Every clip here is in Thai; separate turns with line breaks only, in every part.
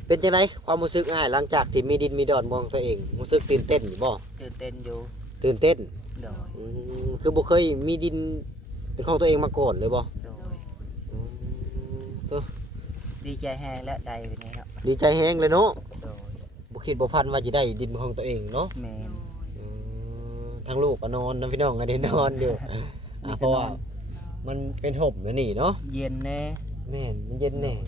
เป็นจังไดความรู้สึกอ้ายหลังจากที่มีดินมีดอนมองตัวเองรู้สึกตื่นเต้นอยู่บ่
ตื่นเต้นอยู่
ตื่นเต้น
โดย
คือบ่เคยมีดินเป็นของตัวเองมาก่อนเลยบ่
โดย
อืตัว
ดีใจแฮงและใดเป็นไงครับ
ดีใจแฮงเลยเนาะ
โดย
บ่คิดบ่ฝันว่าจะได้ดินเป็นของตัวเองเนาะ
แม่น
ทั้งลูกก็นอนนะพี่น้องก็ได้นอนอยู่เพราะว่ามันเป็นห่มนะนี่เนาะ
เย็นแน่
แม่นมันเย็นแน่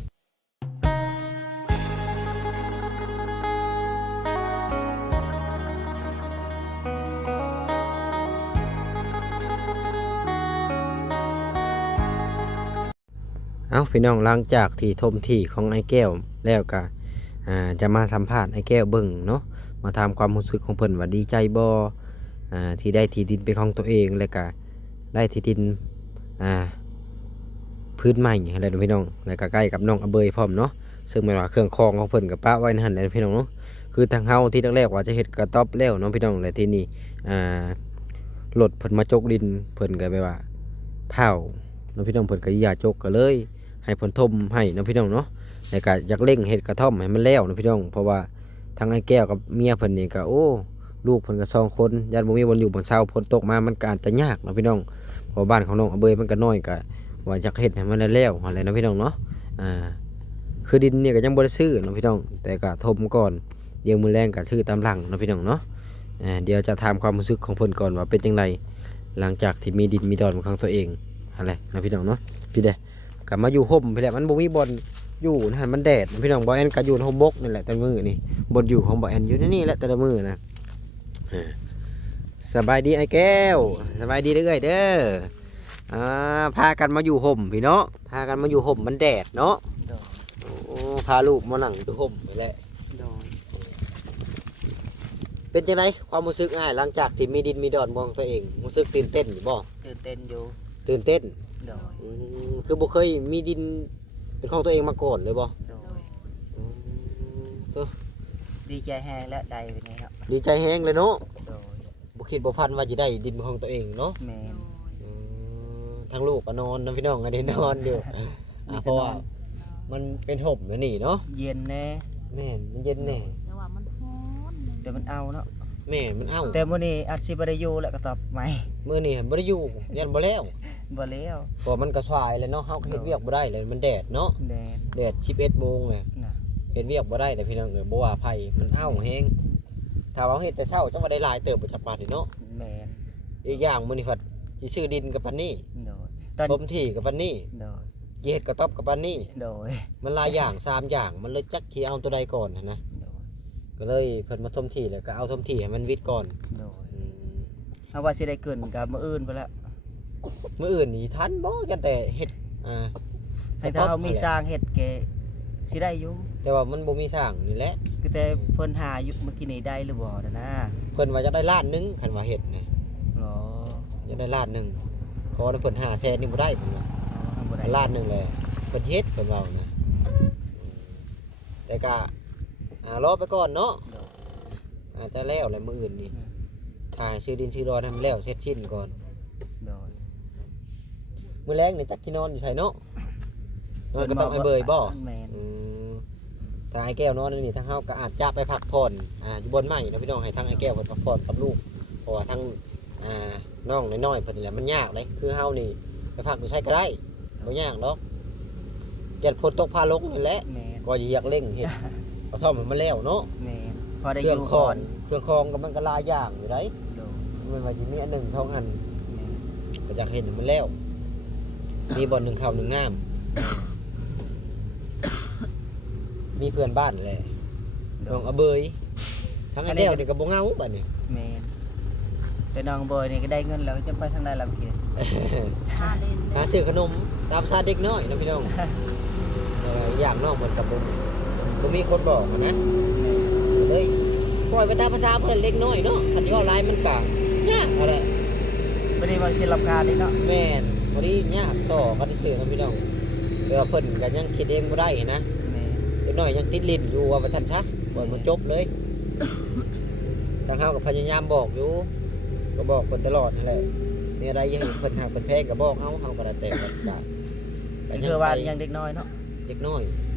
เอาพี่น้องหลังจากที่ทมที่ของไอ้แก้วแล้วก็จะมาสัมภาษณ์ไอ้แก้วเบิ่งเนาะมาถามความรู้สึกของเพิ่นว่าดีใจบ่ที่ได้ที่ดินเป็นของตัวเองแล้วก็ได้ที่ดินพื้นใหม่อะไรนะพี่น้องแล้วก็ใกล้กับน้องอเบยพร้อมเนาะซึ่งหมายว่าเครื่องคองของเพิ่นกับป้าไว้นั่นแหละพี่น้องเนาะคือทางเฮาที่แรกๆว่าจะเฮ็ดกระต๊อบแล้วเนาะพี่น้องและที่นี่รถเพิ่นมาจกดินเพิ่นก็แบบว่าเผาเนาะพี่น้องเพิ่นก็อย่าจกก็เลยให้เพิ่นทมให้เนาะพี่น้องเนาะแล้วก็อยากเร่งเฮ็ดกระท่อมให้มันแล้วเนาะพี่น้องเพราะว่าทางไอ้แก้วกับเมียเพิ่นนี่ก็โอ้ลูกเพิ่นก็2คนญาติบ่มีบ่อยู่บ่เช้าฝนตกมามันก็อาจจะยากเนาะพี่น้องเพราะบ้านของน้องอเบยมันก็น้อยก็ว่าอยากเฮ็ดให้มันแล้วอะไรนะพี่น้องเนาะคือดินเนี่ยก็ยังบ่ได้ซื้อเนาะพี่น้องแต่ก็ทมก่อนเดี๋ยวมื้อแรงก็ซื้อตามหลังเนาะพี่น้องเนาะเดี๋ยวจะถามความรู้สึกของเพิ่นก่อนว่าเป็นจังไดหลังจากที่มีดินมีดอนของตัวเองอะไรนะพี่น้องเนาะพี่เด้กลับมาอยู่ห่มพี่แหละมันบ่มีบ่อนอยู่นะมันแดดพี่น้องบ่แอนก็อยู่ห่มบกนี่แหละแต่มื้อนี่บ่อยู่ของบ่แอนอยู่นี่แหละแต่ละมื้อนะสบายดีไอ้แก้วสบายดีเด้อเด้อพากันมาอยู่ห่มพี่เนาะพากันมาอยู่ห่มมันแดดเนาะโอ้พาลูกมานั่งอยู่ห่มไปแหละเป็นจังไดความรู้สึกอ้ายหลังจากที่มีดินมีดอนมองตัวเองรู้สึกตื่นเต้นอยู่บ่
ตื่นเต้นอยู่
ตื่นเต้น
โดย
คือบ่เคยมีดินเป็นของตัวเองมาก่อนเลยบ่
โดย
ตัว
ดีใจแฮงและใดเป็นไงครับ
ดีใจแฮงเลยเนาะ
โดย
บ่คิดบ่ฝันว่าจะได้ดินเป็นของตัวเองเนาะ
แม่น
ทั้งลูกก็นอนนะพี่น้องก็ได้นอนอยู่เพราะว่ามันเป็นห่มนะนี่เนาะ
เย็นแน่
แม่นมันเย็นแน่
แต่ว่ามันร้อน
แต่มันเอาเนาะ
แม่มันเอา
แต่มื้อนี้อาจสิบ่ได้อยู่แล้วก็ตอบใหม่
มื้อนี้บ่ได้อยู่ยันบ่แล้ว
บ่แล้ว
เพราะมันก็สายเลยเนาะเฮาก็เฮ็ดเวียกบ่ได้เลยมันแดดเนาะแดด 11 โมงเลยเฮ็ดเวียกบ่ได้แต่พี่น้องบ่ว่าไผมันเอาแฮงถ้าว่าเฮ็ดแต่เช้าจังว่าได้หลายเติบบ่จักบาดนี่เนาะ
แม่น
อีกอย่างมื้อนี้พัดสิซื้อดินกับปานนี้ถมที่กับปานนี้สิเฮ็ดกระต๊อบกับปานนี้มันหลายอย่าง3อย่างมันเลยจักสิเอาตัวใดก่อนนะก็เลยเพิ่นมาถมที่แล้วก็เอาถมที่ให้มันวิดก่อน
เฮาว่าสิได้เกินกับมื้ออื่นพุ่นละ
มื้ออื่นนี่ทันบ่จังแต่เฮ็ด
ให้ถ้าเฮามีสร้างเฮ็ดแกสิได้อยู่
แต่ว่ามันบ่มีสร้างนี่แหละ
คือแต่เพิ่นหาอยู่เมื่อกี้นี่ได้หรือบ่นะ
เพิ่นว่าจะได้ล้านนึงคันว่าเฮ็ดนะ
อ๋อ
จะได้ล้านนึงขอเพิ่น500,000นี่บ่ได้เพิ่นว่าล้านนึงเลยเพิ่นเฮ็ดเพิ่นเว้านะแต่ก็รอไปก่อนเนาะอาจจะแล้วแหละมื้ออื่นนี่ถ่ายซื้อดินซื้อดอนให้มันแล้วเสร็จสิ้นก่อนมื้อแรกนี่จักสินอนอยู่ไสเนาะนอนก็ต้องให้เบยบ่ถ้าไอ้แก้วนอนนี่ทางเฮาก็อาจจะไปพักผ่อนอยู่บนไม้นะพี่น้องให้ทางไอ้แก้วเพิ่นพักผ่อนกับลูกเพราะว่าทางน้องน้อยๆเพิ่นนี่แหละมันยากเลยคือเฮานี่ไปพักอยู่ไสก็ได้บ่ยากหรอกเจ็ดฝนตกพาลงนั่นแหละก็อยากเร่งเฮ็ดเอาซ่อมให้มันแล้วเนาะ
พอได้อยู่
ก่อนเครื่องคองก็มันก็หลายอย่างอยู่ได้มันว่าสิมีอัน1 2อันก็อยากเฮ็ดให้มันแล้วมีบ่อน1ข้าว1น้ำมีเพื่อนบ้านแหละน้องอเบยทั้งไอ้แก้วนี่ก็บ่เหงาบัดนี้
แม่นแต่น้องเบยนี่ก็ได้เงินแล้วจะไปทางใดล่ะพี่
หาซื้อขนมตามภาษาเด็กน้อยนะพี่น้องอย่างน้องมันกับบ่มีคนบอกนะเลยปล่อยไปตามภาษาเพิ่นเล็กน้อยเนาะคันย่อลายมันก็ยากอะไร
บ่ได้ว่าสิรับค่าได้เนาะ
แม่นบ่ได้ยากซ้อกันซื่อๆนะพี่น้องแต่ว่าเพิ่นก็ยังคิดเองบ่ได้นะเด็กน้อยยังติดลิ้นอยู่ว่าซั่นซะบ่มันจบเลยทางเฮาก็พยายามบอกอยู่ก็บอกเพิ่นตลอดนั่นแหละมีอะไรให้เพิ่นหาเพิ่นแพงก็บอกเฮาก็ได้แต่ก็
คือว่ายังเด็กน้อยเนาะ
เด็กน้อย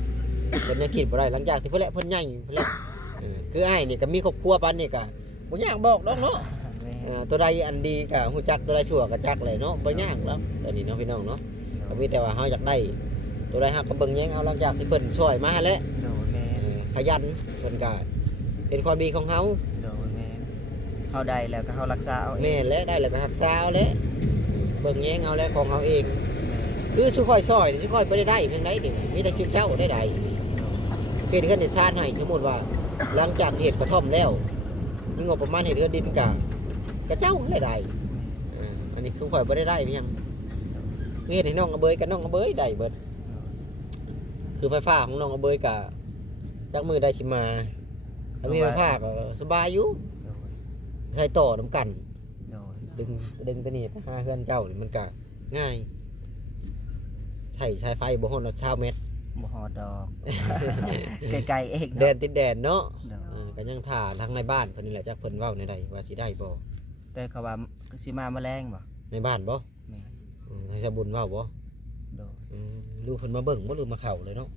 เพิ่นยังคิดบ่ได้หลังจากที่เพิ่นแหละเพิ่นใหญ่เพิ่นแหละคืออ้ายนี่ก็มีครอบครัวปานนี้ก็บ่ยากบอกดอกเนาะ
แม่น
ตัวใดอันดีก็ฮู้จักตัวใดชั่วก็จักเลยเนาะบ่ยากแล้วตอนนี้เนาะพี่น้องเนาะก็มีแต่ว่าเฮาอยากได้ตัวใดเฮาก็เบิ่งแยงเอาหลังจากที่เพิ่นช่วยมาแล้ว
โดยแม่น
ขยันเพิ่นก็เป็นความดีของเฮา
โดยแม่นเฮาได้แล้วก็เฮารักษาเอาเอ
แม่
ง
นแล้วได้แล้วก็รักษาเอาแล้วเบิ่งแยงเอาแล้วของเฮาเอง
แม่น
คือสุค่อยซอยนี่สุค่อยบ่ได้เพียงใดนี่มีแต่คิวเจ้าได้ใดเฮ็ดเฮือนเฮ็ดชาติให้สมมุติว่าหลังจากเฮ็ดกระท่อมแล้วมีงบประมาณเฮ็ดเฮือนดินก็เจ้าได้อันนี้คือข่อยบ่ได้เพียงเฮ็ดให้น้องอเบยกับน้องอเบยได้เบิดคือไฟฟ้าของน้องอเบยก็จักมือได้สิมาถ้ามีไฟฟ้าก็สบายอยู่
โดย
ใช้ต่อน้ำกัน
โดย
ดึงตัวนี้ไปหาเฮือนเจ้านี่มันก็ง่ายใช้ไฟบ่ฮอด20เมตร
บ่ฮอดดอก ไกลๆเอง
แด
เนาะ
นติดแดนเนาะ
โดย
ก็ยังถ่าทั้งในบ้านเพิ่นนี่แหละจักเพิ่นเว้าในใดว่าสิได้บ่
แต่เขาว่าสิมาแมลงบ่
ในบ้านบ่
แม่น
ให้ชาวบุญเว้าบ่
โดย
ลูกเพิ่นมาเบิ่งบ่หรือมาเข้าเลยเนาะ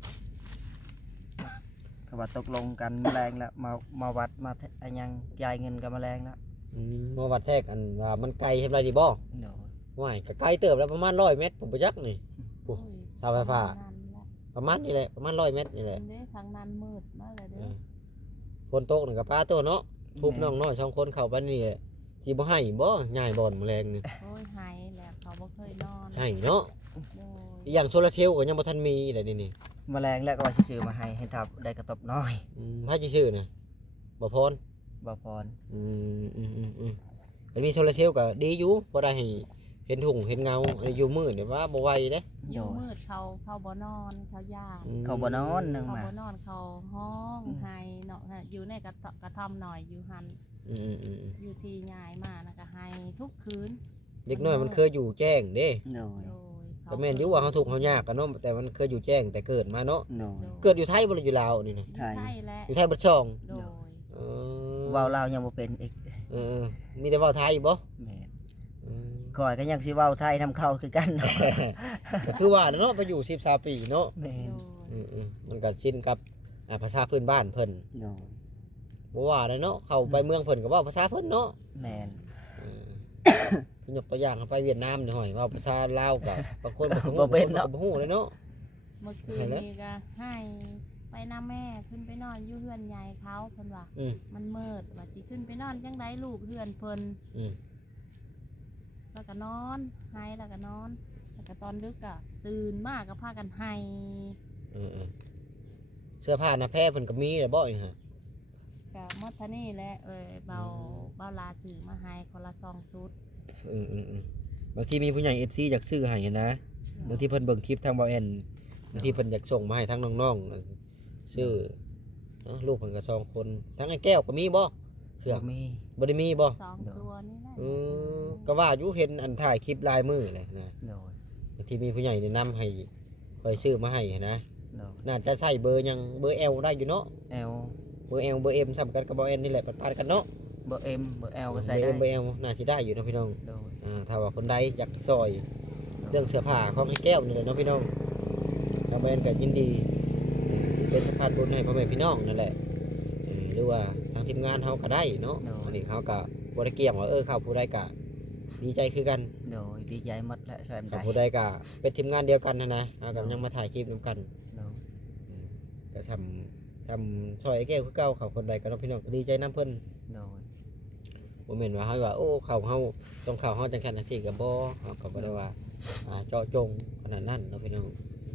เขาว่าตกลงกันแมลงแล้วมาวัดมาอันยังจ่ายเงินกับแมลงแล้ว
มาวัดแทกอันว่ามันไกลเฮ็ดไรดีบ่
โดย
ว้ายก็ไกลเติบแล้วประมาณ100เมตรผมบ่จักนี่ โอ้เสาไฟฟ้า ประมาณนี่แหละประมาณ100เมตรนี่แหละ
เด้ทางนั้นมืดมาเลยเด้อ
ฝนตกนี่ก็ปลาตัวเนาะทุบน้องน้อย2คนเข้าไปนี่แหละสิบ่ให้บ่ย้ายบ่อนแมลงนี่
โอ้ยหายแล้วเขาบ่เคยนอน
ให้เนาะ
โดย
อีกอย่างโซลาร์เซลล์ก็ยังบ่ทันมีเลยนี่
แมลงแล้วก็ว่าสิซื้อมาให้ทับได้กระตบน้อย
พระสิชื่อน่ะบ่พร
บ่พร
อันมีโซลาร์เซลล์ก็ดีอยู่บ่ได้ให้เห็นหุ่งเห็นเงาอันนี้อยู่มืดเนี่ยว่าบ่ไหวเด้
อ
โด
ยู่
ย
มืดเขาบ่นอนเขาย่าน
เขาบ่นอนนึง
เขา
มา
บ่นอนเขาห้องไห้เนาะอยู่ในกระท่อมหน่อยอยู่หัน
อืม
อยู่ที่ยายมานะก็ให้ทุกคืน
เด็กน้อยมันเคยอยู่แจ้งเด้
โดย
โดย
ก็แม่นอยู่ว่าเฮาทุกข์เฮายากกันเนาะแต่มันเคยอยู่แจ้งแต่เกิดมาเนาะ
โดย
เกิดอยู่ไทยบ่ได้อยู่ลาวนี่นะ
ใช่แหละ
อยู่ไทยบ่ช่อง
โดย
เออ
เว้าลาวยังบ่เป็นอีก
เออมีแต่เว้าไทยบ่
แม่น
อืม
ก่อยก็ยังสิเว้าไทยทำเข้าคือกันเนาะ
ก็คือว่าเนาะไปอยู่10 20ปีเนาะ
แม่น
โดย
มันก็ชินกับภาษาพื้นบ้านเพิ่น
โดย
บ่ว่าเลยเนาะเข้าไปเมืองเพิ่นก็เว้าภาษาเพิ่นเนาะ
แม่น
คือยกตัวอย่างไปเวียดนามนี่ห่อยเว้าภาษาลาวกับบางคนก็
บ่เป็นเนาะ
บ่ฮู้เลยเนาะ
เมื่อคืนนี้ก็ให้ไปน้าแม่ขึ้นไปนอนอยู่เฮือนยายเขาเพิ่นว่า
อืม
มันมืดว่าสิขึ้นไปนอนจังไดลูกเฮือนเพิ่น
อืม
แล้วก็นอนไห้แล้วก็นอนแล้วก็ตอนดึกอะตื่นมากก็พากันไห้
เออเสื้อผ้าหน้าแพร่เพิ่นก็มีแหละบ่อีฮะ
ก็หมดเท่านี้แหละเบาลาสื่อมาให้คนละ2ชุด
บางทีมีผู้ใหญ่ FC อยากซื้อให้นะบางทีเพิ่นเบิ่งคลิปทางบ่แอนบางทีเพิ่นอยากส่งมาให้ทั้งน้องๆซื้อลูกเพิ่นก็2คนทั้งไอ้แก้วก็มีบ่เครื่อง
บ่มี
บ่ได้มีบ่
2 ตัวนี่แหละ
ก็ว่าอยู่เห็นอันถ่ายคลิปลายมือเลยนะ
โดย
บางทีมีผู้ใหญ่แนะนำให้คอยซื้อมาให้นะ
โดย
น่าจะใส่เบอร์ยังเบอร์ L ได้อยู่เนาะ
เอล
เบอร์ L เบอร์ M ซ้ำกันกับเบอร์ N นี่แหละปัดๆกันเนาะ
เบอร์เอ็มเบอร์เอลก็ใส่
เบอ
ได้
ร์ M เบอร์ L น่าสิได้อยู่เนาะพี่น้อง
โดย
ถ้าว่าคนใดอยากซอยเรื่องเสื้อผ้าของให้แก้วนี่แหละเนาะพี่น้องทางแบรนด์ก็ยินดีสิเป็นสะพานบุญให้พ่อแม่พี่น้องนั่นแหละหรือว่าทางทีมงานเฮาก็ได้เนาะอันนี้เขาก็บ่ได้เกี่ยงว่าเข้าผู้ใดก็ดีใจคือกัน
โดยดีใจหมดแล้วใส่
เข้า
ได้
ผู้ใดก็เป็นทีมงานเดียวกันนะเฮาก็ยังมาถ่ายคลิปนำกัน
โดย
ก็ทำช่วยไอ้แก้วคือเก่าเขาคนใดก็เนาะพี่น้องก็ดีใจนํเพิ่น
โดย
บ่แม่นว่าเฮาว่าโอ้เขาเฮาต้องเขาเฮาจังซั่นจังซี่ก็บ่เฮาก็บ่ได้ว่าเจาะจงขนาดนั้นเนาะพี่น้อง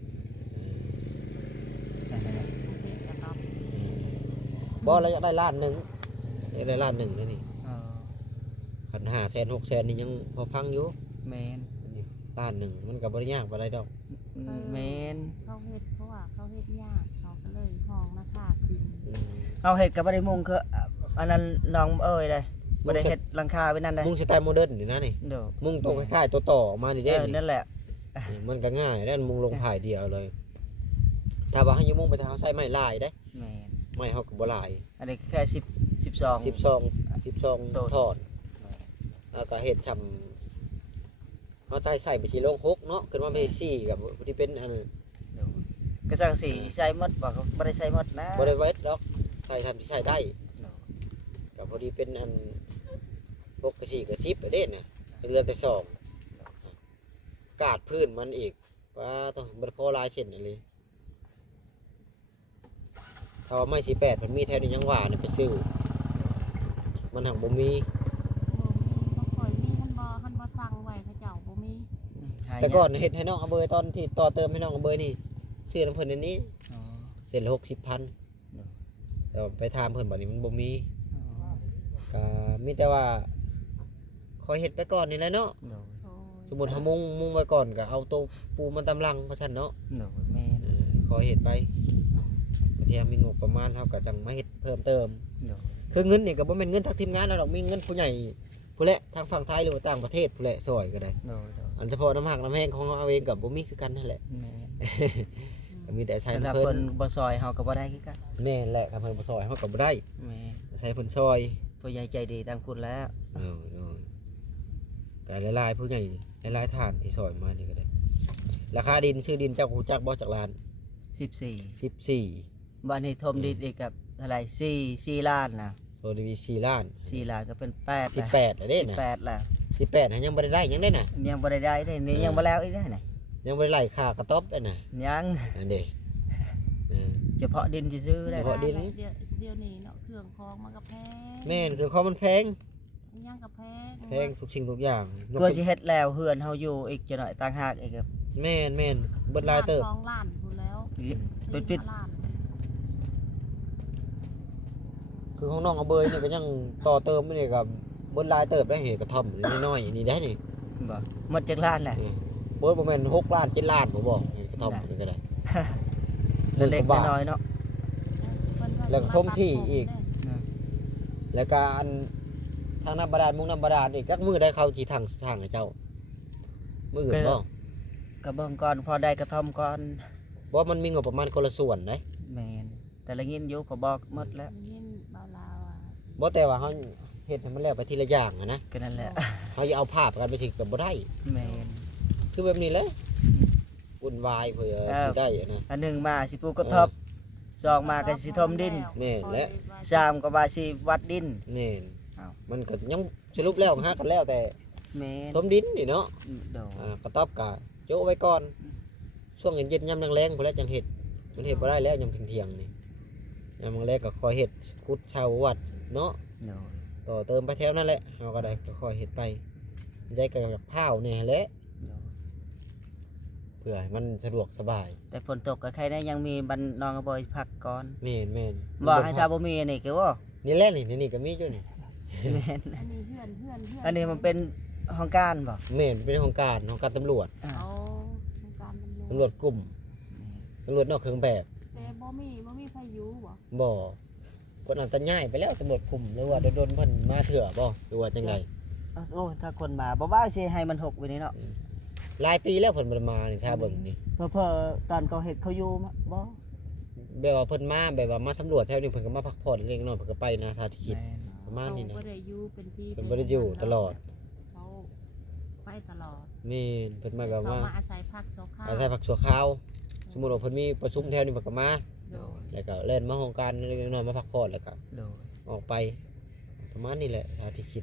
นั่นแหละ
เด็กก็ต้อง
บ่เราอยากได้ล้านหนึงอยากได้ล้านหนึงนี่
เออ
คัน500,000 600,000นี่ยังพอพังอยู่
แมน
ล้านหนึงมันก็บ่ได้ยากบ่ได้ดอก
แมน
เขาเฮ็ดเพราะว่าเขาเฮ็ดยากเขาก็เลยห้องราคาขึ้น
เอาเห็ดกับบ่ได้มุงคืออันนั้นน้องเอ้ยเลยบ่ได้เห็ดหลังคาไว้นั่นเลย
มุ้งสไตล์โมเดิร์นนี่นะนี่
เด้อ
มุ้งตรงคล้ายๆตัวต่อออกมานี่
เอ
เด้
อ
นี่
นั่นแหละ
มันก็ง่ายแล้วมุ้งลงถ่ายเดียวเลย ถ้าว่าให้อยู่มุ้งไปทางใช้ไม้ลายได้
แมน
ไม้เฮาก็บ่ลาย
อันนี้แค่12
12ทอดแล้วก็เฮ็ดชำเฮาใส่ไปสิลง6เนาะขึ้นมาไป4กับที่เป็นอัน
เด้อกระสังสีใช้หมดบ่ก็บ่ได้ใช้หมดนะ
บ่ได้ไว้ดอกใส่ทำที่ใช้ได้ก็พอดีเป็นอันพวกกระสีกระซิบประเด็นน่ะเรือแต่สองกาดพื้นมันอีกว่าต้องบ่ได้พอลายเส้นอะไรถ้าว่าไม่48มันมีแถวนี้ยังว่าเนี่ยไปซื้อมันหังบ่มี
บ่ค่อยมีท่านบ่สั่งไว้เขาเจ้าบ่มี
หายาก
แต่ก่อนเฮ็ดให้น้องอเบยตอนที่ต่อเติมให้น้องอเบยนี่ซื้อน้ำเพิ่นอันนี้
อ๋อ
เส้นละ60,000แต่ว่าไปถามเพิ่นบัดนี้มันบ่มี
อ๋อ
ก็มีแต่ว่าคอยเฮ็ดไปก่อนนี่แหละเนาะ
โดย
โอ้ย
สมมุติเฮามุ่งไว้ก่อนก็เอาตัวปูมันตำลังเพราะซั่นเนาะ
โดยแม่น
คอยเฮ็ดไปบางทีมีงบประมาณเฮาก็จังมาเฮ็ดเพิ่มเติม
โดย
คือเงินนี่ก็บ่แม่นเงินทางทีมงานแล้วดอกมีเงินผู้ใหญ่ผู้แหละทางฝั่งไทยหรือว่าต่างประเทศผู้แหละซอยก็ได้
โดย
อันเฉพาะน้ำหักน้ำแห้งของเราเองก็บ่มีคือกันนั่นแหละ
แม่น
ก็มีแต่ใช้
แต่ถ้า
เพิ่
เพิ่
น
นบ่ซอยเฮาก็บ่ได้คือกัน
แม่นแหละครับเพิ่นบ่ซอยเฮาก็บ่ได้
แม่น
ใช้เพิ่นซอย
ผู้ใหญ่ใจดีดังคุณแล้ว
ก็หลายๆผู้ใหญ่หลายๆท่านที่ซอยมานี่ก็ได้ ราคาดินชื่อดินเจ้าฮู้จักบ่จากล้าน
14
14
บ้านนี้ทมดินอีกกับเท่าไหร่4ล้านนะ
โตัวนี้4ล้าน
4ล้านก็เป็น8
18แล้วเด้น่ะ
18ล่ะ
18ยังบ่ได้ได้หยังได้น่ะ
ยังบ่ได้ได้นี่ยังบ่แล้วอีกได้ไหน
ยังบ่ได้ไล่ค่ากระต๊อบได้น่ะ
ยัง
นั่นเด้เออ
เฉพาะดินซื่อๆได้
เฉพาะดิน
เดี๋ยวนี้เนาะเครื่องคองมันก็แพง
แม่นคือของมันแพง
อิหยังก็แพง
แพงทุกสิ่งทุกอย่าง
เพื่อสิเฮ็ดแล้วเฮือนเฮาอยู่อีกจะหน่อยต่างหากอีกครับ
แม่นเบิดหลายเติบ
2 ล้านพุ่นแล้ว
เป็นปิด
4 ล้าน
คือของน้องเอาเบยนี่ก็ยังต่อเติมนี่ก็เบิดหลายเติบได้เห็นกระท่อมน้อยๆนี่ได้นี่
บ่หมดจักล้านแหละ
เบิดบ่แม่น6ล้าน7ล้านบ่บอกกระท่อมนี่ก็ได้
เล็กๆน้อยๆเนาะ
แล้วก็ทมที่อีก แล้วก็อันทางน้ำบาดาลมุงน้ำบาดาลอีกจักมือได้เข้าที่ทางให้เจ้ามืออื่นบ่
ก็เบิ่งก่อนพอได้กระท่อมก่อน
บ่มันมีงบประมาณคนละส่วนเด้
แม่นแต่ละยินอยู่ก็บอกหมดแล้ว
ยินบ่าวลาวอ่ะ
บ่แต่ว่าเฮาเฮ็ดให้มันแล้วไปทีละอย่างอะนะ
ก็นั่นแหละ
เฮาอย่าเอาภาพกันไปสิก็บ่ได้
แม่น
คือแบบนี้แหละวุ่นวายเพื่อสิได้อะนะ
อันหนึงมาสิปลูกกระท่อมสองมาก็สิทมดิน
แม่นและ
สามก็ว่าสิวัดดิน
แม่น
อ้าว
มันก็ยังสรุปแล้วหากันแล้วแต่
แม่น
ถมดินนี่เนาะ
โดย
กระต๊อบกะโจะไว้ก่อนช่วงเย็นๆยามแรงๆพุ่นแล้วจังเฮ็ดมันเฮ็ดบ่ได้แล้วยามเที่ยงๆนี่ยามแรงก็คอยเฮ็ดขุดชาววัดเนาะ
โดย
ต่อเติมไปแถวนั่นแหละเฮาก็ได้ก็คอยเฮ็ดไปได้ก็กับข้าวนี่แหละ
โดย
เพื่อให้มันสะดวกสบาย
แต่ฝนตกก็ใครได้ยังมีบันนองกระบอยพักก่อน
แม่น
ว่าให้ถ้าบ่มีนี่ก็ว่า
นี่แหละนี่ก็มีอยู่นี่
แม่น
อันนี้เพื่อน
อันนี้มันเป็นห้องการบ่
แม่นเป็นของการตำรวจ
อ่า
เอาโครงการ
ตำรวจกลุ่มตำรวจนอกเครื่องแบบ
แต่บ่มีพายุบ่
บ่คนอาจจะย้ายไปแล้วตำรวจกลุ่มหรือว่าโดนเพิ่นมาเถื่อบ่หรือว่าจังได
โอ้ถ้าคนมาบ่ว่าสิให้มันหกไว้นี่เนาะ
หลายปีแล้วเพิ่นบ่ได้มานี่ถ้าเบิ่งนี่
เพิ่อๆตอนเขาเฮ็ดเขาอยู่มาบ่
แบบว่าเพิ่นมาแบบว่ามาสำรวจแถวนี้เพิ่นก็มาพักผ่อนเล็กน้อยเพิ่นก็ไปนะสาธิต
แม่น
ประมาณนี้นะ
บ่ได้อยู่เป็นที่
เพิ่นบ่ได้อยู่ตลอด
เขาไปตลอด
แม่นเพิ่นมาแบบ
เขา
ว่า
มาอาศัยพักโซคา
อาศัยพักชั่วคราวสมมุติว่าเพิ่นมีประชุมแถวนี้เพิ่นก็มา
โดย
แล้วก็เล่นมาโครงการเล็กน้อยมาพักผ่อนแล้วก็
โดย
ออกไปประมาณนี้แหละสาธิต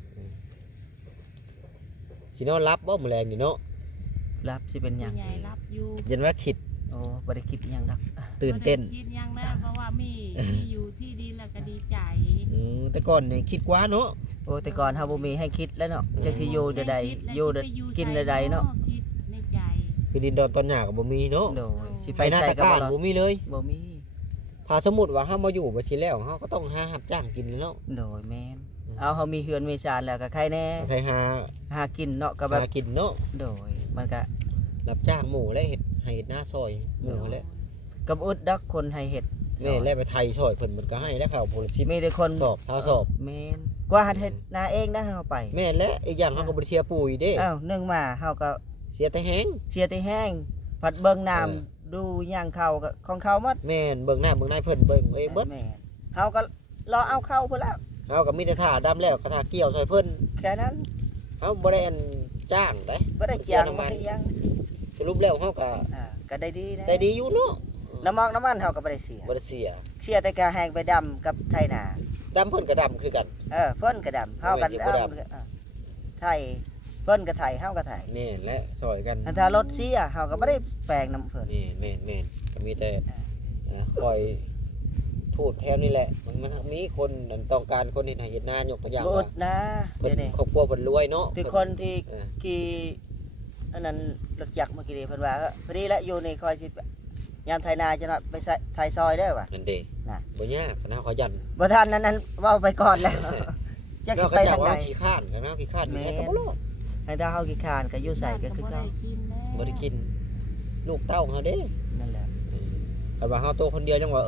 สินอนรับบ่มื้อแลงนี่เนาะ
รับสิเป็นหยัง
ผู้ใหญ่รับอยู่
ยันว่าคิด
โอ้บ่ได้คิดอิหยังดอก
ตื่นเต้น
บ่ได้คิดหยังนะเพราะว่ามีอยู่ที่ดีแล้วก็ดีใจ
แต่ก่อนนี่คิดกว่าเนาะ
โอ้แต่ก่อนเฮาบ่มีให้คิดแล้วเนาะจักสิอยู่เดยวใดอยู่เดยวกินเดยวใดเนาะ
คิดในใจ
คือดินดอนตอนหญ้าก็บ่มีเนาะ
โดยสิ
ไป
ไป
หน้า
ใส่
ตะ
กับ
กร้าร
บ่รอด
บ่มีเลย
บ่มี
ถ้าสมมุติว่าเฮามาอยู่บ่สิแล้วเฮาก็ต้องหารับจ้างกินแล้วเนาะ
โดยแม่นเอาเฮามีเฮือนมีศาลแล้วก็ใครแน่
ใช้หา
หากินเนาะก็แบบ
หากินเนาะ
โดยมันก็
รับจ้างหมู่และเฮ็ดให้เฮ็ดหน้าซอยหมู่แหละ
กับอึดดักคนให้เฮ็ด
แม่และไปไทยซอยเพิ่นมันก็ให้แล้วเขาโพลิสิ
มีแต่คน
สอบเท่าสอบ
แม่นกว่าหัดเฮ็ดนาเองได้เฮาไป
แม่นและอีกอย่างเฮาก็บ่ได้เชียร์ปุ๋ยเด้
อ้าวนึ่งมาเฮาก็
เสียแต่แฮง
เชียร์แต่แห้งผัดเบิ่งน้ำ
เออ
ดูย่างเข้าก็ของเขาหมด
แม่นเบิ่งหน้าเบิ่งในเพิ่นเบิ่งเอ้ยเบิด
แม่นเฮาก็รอเอาเข้าพุ่นแล้ว
เฮาก็มีแต่ท่าดำแล้วก็ท่าเกี่ยวซอยเพิ่น
แค่นั้น
เฮาบ่ได้อันจ้างเด้
บ่ได้เกี่ยง
น้ำ
บ่
มัน
ได้หยัง
สรุปแล้วเฮาก็
ก็ได้ดีนะ
ได้ดีอยู่เนาะ
น้ำมอกน้ำมันเฮาก็บ่ได้เสีย
บ่ได้เสีย
เสียแต่กะแหงไปดำกับไทยนา
ดำเพิ่นก็ดำคือกัน
เพิ่นก็ดำเฮากัน
เออสิบ่ดำ
ไทยเพิ่นก็ไทยเฮาก็ไทย
แม่นและซอยกัน
ถ้ารถเสียเฮาก็บ่ได้แปลงน้ำเพิ่น
แม่นก็มีแต่คอยทูตแถวนี่แหละ มันมีคนต้องการคนเฮ็ดให้เฮ็ดนายกตัวอย่าง
บ่อ
ว่า
ดนะ
เพิ่น
เดี๋ยวนี้
ครอบครัวเพิ่นรวยเนาะ
ที่คนที่
เออ
ขี่อันนั้นรถจักรเมื่อกี้นี่เพิ่นว่าพอดีแล้วอยู่ในคอยสิยามไทยนาจะไปใส่ไทยซอยเด้อว่ะ
นั่นเด้
น่ะ
บ่ยากคณะเขายัน
บ่ทันนั้นเว้าไปก่อนแล้วจัก
แล้ว
สิ
ก็
ไป
จะ
ทางใด
ว่าขี้ข้านกันนะขี้ข้านนี่แหละก็บ่รอด
ให้ถ้าเฮาขี้คร้านก็อยู่ใส่ก็คือ
บ่
เก่า
ได้กินแล้ว
บ่ได้กิน ลูกเต้าเฮาเด้
นั่นแหละ
คันว่าเฮาโตคนเดียวจังว่า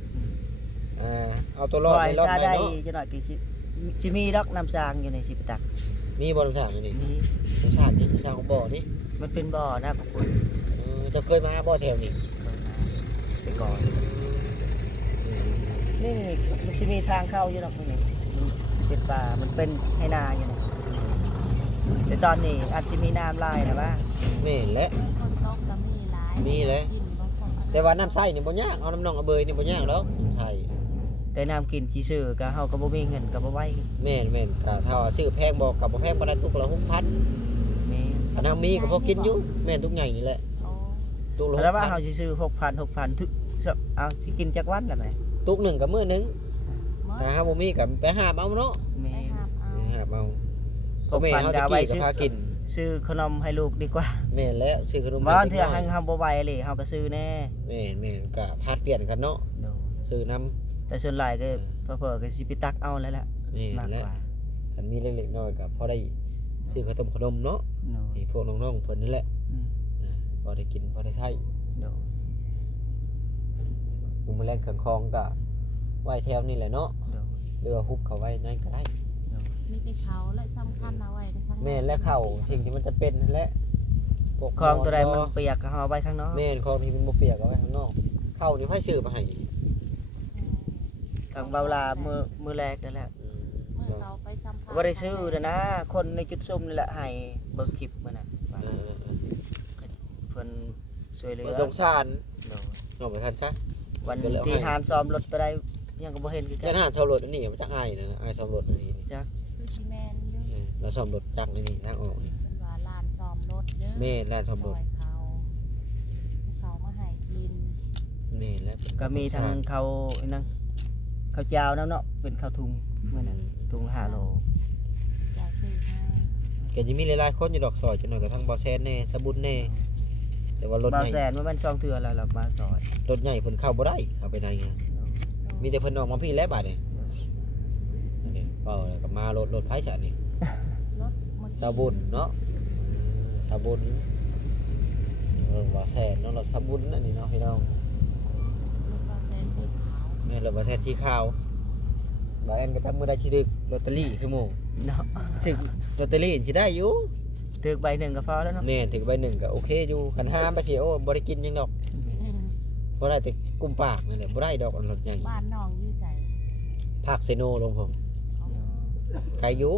เอาตัวรอด
คอย
ในรอด
ถ้า
ได้
ได้
เนาะ
จะหน่อยก็สิมีดอกน้ำสร้างอยู่ในสิไปตัก
มีบ่น้ำสร้างอยู่นี่
นี่
น้ำสร้างนี่น้ำสร้างของบ่อนี่
มันเป็นบ่อนะพวกคุณ
เจะเคยมาบ่อแถวนี้
ไปก่อนนี่มันจะมีทางเข้าอยู่ดอกตรงนี้มันเป็นป่ามันเป็นให้นาอยู่นี่แต่ตอนนี้อาจจะมีน้ำลายนะว่า
แม่นแหละ
คนตกก็มีหลาย
มีเลย
กินบางคนก็
แต่ว่าน้ำใสนี่บ่ยากเอาน้ำนองเอาเบยนี่บ่ยากแล้วน้ำใส
แต่น้ำกินขี้ซื้อก็เฮาก็บ่มีเงินก็บ่ไหว
แม่นก็ถ้าว่าซื้อแพงบ่กับบ่แพงบ่ได้ตุกละ6,000
มี
อันนั้นมีก็พอกินอยู่แม่นทุกอย่างนี่แหละ
โอ้
ตุกละ
แต่ว่าเฮา
6,000
สิซื้อ6,000ทุกเอาสิกินจักวันล่ะแม่
ตุกหนึงก็มื้อหนึง
หมด
ถ้าหาบ่มีก็ไปหาเอาเนาะ
มี
ไปหาบเอา
ไปหาเอาพ่อแม่เฮาตะ
6,000
กี้ก็พากิน
ซื้อขนมให้ลูกดีกว่า
แม่นแล้วซื้อขนม
บ้าน
ให้
เถื่อ
ด็ก
ให้
น้อย
เฮาบ่ไหวเลยเฮาก็ซื้อแน่
แม่นก็พาดเปลี่ยนกันเนาะ
โดย
ซื้อน้ำ
แต่ส่วนหลายก็เพิ่นก็สิไปตักเอาแล้วล่ะ
นี่
มาก
แหละ
กว่า
อันมีเล็กๆน้อยก็พอได้ซื้อขนมเนาะ
โดย
นี่พวกน้องๆเพิ่นนี่แหละ
อืม
พอได้กินพอได้ใช้
โดย
มุมแรงเครื่องคองก็ไว้แถวนี่แหละเนาะ
โดย
หรือว่าฮุบเขาไว้นั่นก็ได้
มีแต่เขาและสำคัญเอาไว้ในข้างนอก
แม่นและเข้าสิ่งที่มันจะเป็นนั่นแหละพวก
ของตัวใด
ห
มันเปียกก็เฮาเอาไว้ข้างนอก
แม่นของที่มันบ่เปียกเอาไว้ข้างนอกเข้านี่ไผซื้อมาให้
ทางเบาลามือแรกนั่นแหละ
เมื่อเขาไปสัมภาษณ์
บ่ได้ซื้อเด้อนะ คนในจุดซุ่มนี่แหละให้เบิ่งคลิปมื้อนั้นว่า
เออ
เพิ่นช่วยเหลือ
บ่สงสาร
โดย
เนาะบ่ทันซะ
วัน
ก็เลยเอาให้
ที่หานซ้อมรถตัวใดยังก็บ่เห็นคือกั
แต่
น
ทหารซ่อมรถอันนี้มันจักอายนะอายซ่อมรถอันนี้
จัก
คือซีแมนอยู่
เราซ่อมรถจักรนี่ทางออกนี่
เป็นว่าลานซ้อมรถเด้อ
แม่นร้านซ่อมรถ
ซอยเขามาให้กิน
แม่นแล้ว
ก็มีทางเขาไอ้นั่นข้าวเจ้าน้ำเนาะเป็นข้าวทุงมื้อนั้นทุงละ5โล
อยากซื้อให้
ก็จะมีหลายๆคนอยู่ดอกซอยจังหน่อยก็ทั้งบ่แซนแน่สะบุญแน่แต่ว่ารถ
บ่าว
ให
แส
ญ่
นว่ามัน2เทื่อแล้วเรามาซอย
รถใหญ่เพิ่นเข้าบ่ได้เข้าไปไหนไงมีแต่เพิ่นออกมาพี่แล้วบาดนี่นี่เป้าแล้วก็มารถไผซะนี่
รถมอเตอร์ไซค์
สะบุญเนาะสะบุญว่าแซนเนาะรถสะบุญอันนี้เนาะพี่น้อง
รถบาแซนสีขาว
แม่นรถบ่แซนที่ขาวบ่แอนก็ทำมื้อได้สิดึกลอตเตอรี่คือหมู่
เนาะถึง
ลอตเตอรี่สิได้อยู่
ถึงใบหนึ่งก็พอแล้วเนาะ
แม่นถึงใบหนึ่งก็โอเคอยู่คันห้ามไปสิโอ้บ่ได้กินหยังดอกบ่ได้แต่กุมปากนั่นแหละบ่ได้ดอกอันรถใหญ่
บ้านน้องอยู่ใส่
ภาคเซโนลงผมไกลอยู่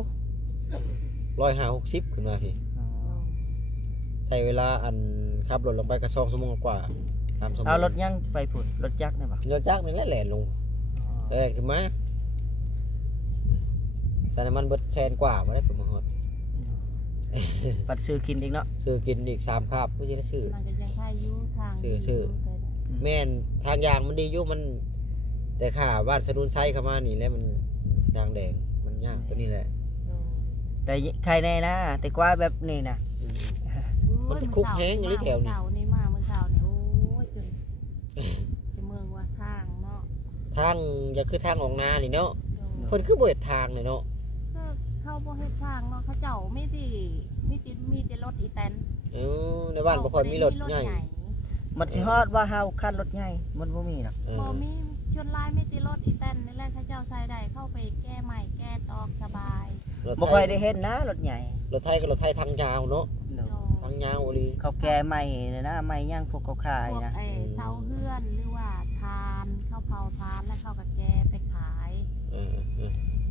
150ขึ้นมาพี่ใช้เวลาอันขับรถลงไปก็2ชั่วโมงกว่า3ชั่วโมง
เอารถยังไปผุดรถจักรนี่บ่
รถจักรนี่แหละแล่นลงขึ้นมาใส่น้ำมันเบิดแสนกว่าบ่ได้ผมมาฮอด
ปัดซื้อกินอีกเนาะ
ซื้อกินอีก3คาบก็สิได้ซื้อ
มันก็ยังใช้อยู่ทาง
ซื้อ แม่นทางยางมันดีอยู่มัน แต่ค่าบ้านสนุนใช้เข้ามานี่แหละมันยางแดงมันยากตัวนี้แหละ
แต่ใครแน่นะแต่กว่าแบบนี้นะ
มันเป็นคุกแห้งอยู่หรือแถวนี้
เมื่อเช้านี่มาเมื่อเช้านี่โอ้ยจนจะเมืองว่าทางเนาะ
ทางอย่าคือทางออกนานี่เนาะ
โดย
เพิ่นคือบ่เฮ็ดทางเลยเนาะ
ก็เข้าบ่เฮ็ดทางเนาะเขาเจ้ามีแต่รถอีแตน
ในบ้านบ่ค่อยมีรถใหญ่
มันสิฮอดว่าเฮาคันรถใหญ่มันบ่มีหรอก
บ่มีชวนลายมีแต่รถอีแตนนี่แหละเขาเจ้าใช้ได้เข้าไปแก้ใหม่แก้ตอกสบาย
รถ
บ่ค่อยได้เห็นนะรถใหญ่
รถไทยก็รถไทยทางยาวเนาะ
เนาะ
ทางยาวอีหลี
เขาแก่ใหม่นี่นะใหม่ย่างพวกเขาขาย
พวก
นะ
ไอ้เสาเฮือนหรือว่าทานข้าวเผาทานแล้วเข้ากับแกไปขาย
เออ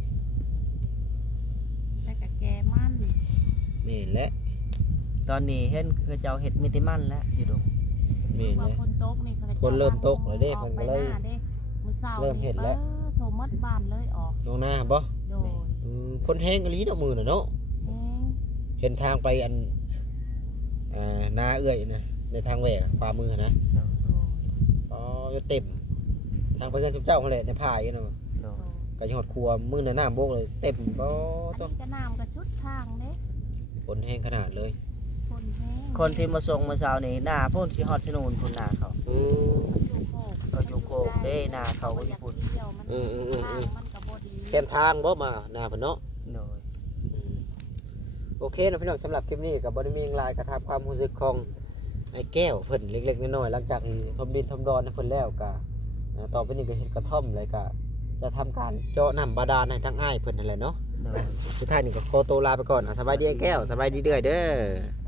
แล้วกับแกมั่น
นี่แหละ
ตอนนี้เห็นคือเจ้าเฮ็ดมิติมันแล้วอยู่ดง
แม่น
ว่า
เลย
คนตกนี่เขาจะ
คนเริ่มตกแล้วเด้
ออ
เพิ่นก็
ไป
เลย
หาเด้มื้อเช้า
เริ่มเห็นแล้ว
โทรหมดบ้านเลยออก
น้องหน้าบ่
โดย
คนแห้งกะลีเนาะมือน่ะเนาะ
เอง
เห็นทางไปอันนาเอื้อยนะในทางแหวกขวามือนะ
โดย
อ๋ออยู่เต็มทางไปเฮือนทุกเจ้าเขาแหละในผาอยู่เนาะ
โดย
ก็ยอดครัวมือน่ะน้ำโบกเลยเต็มบ่
อัน
ต้อง
นี้ก็น้ำก็ชุดทางเด้
คนแห้งขนาดเลย
คนแห้ง
คนที่มาส่งเมื่อเช้านี้หน้าพุ่นสิฮอดชนูนพุ่นหน้าเขา
อือ
อยู่โคก
ก็อยู่โคกเด้นาเขาก็อยู่พุ่น
เที่ยวมัน
อืม
ทางมันก็บ่ดี
แค่ทางบ่มาหน้าเพิ่นเนาะ
โดย
โอเคนะพี่น้องสำหรับคลิปนี้กับบริมีงลายกระทำความรู้สึกของไอ้แก้วเพิ่นเล็กๆน้อยๆหลังจากที่ทมดินทมดอนให้เพิ่นแล้วก็ต่อไปนี้ก็เฮ็ดกระท่อมเลยก็จะทำการเจาะน้ำบาดาลให้ทั้งอ้ายเพิ่นนั่นแหละเนาะ
โดย
สุดท้ายนี่ก็ขอตัวลาไปก่อนสบายดีไอ้แก้วสบายดีเด้อเด้อ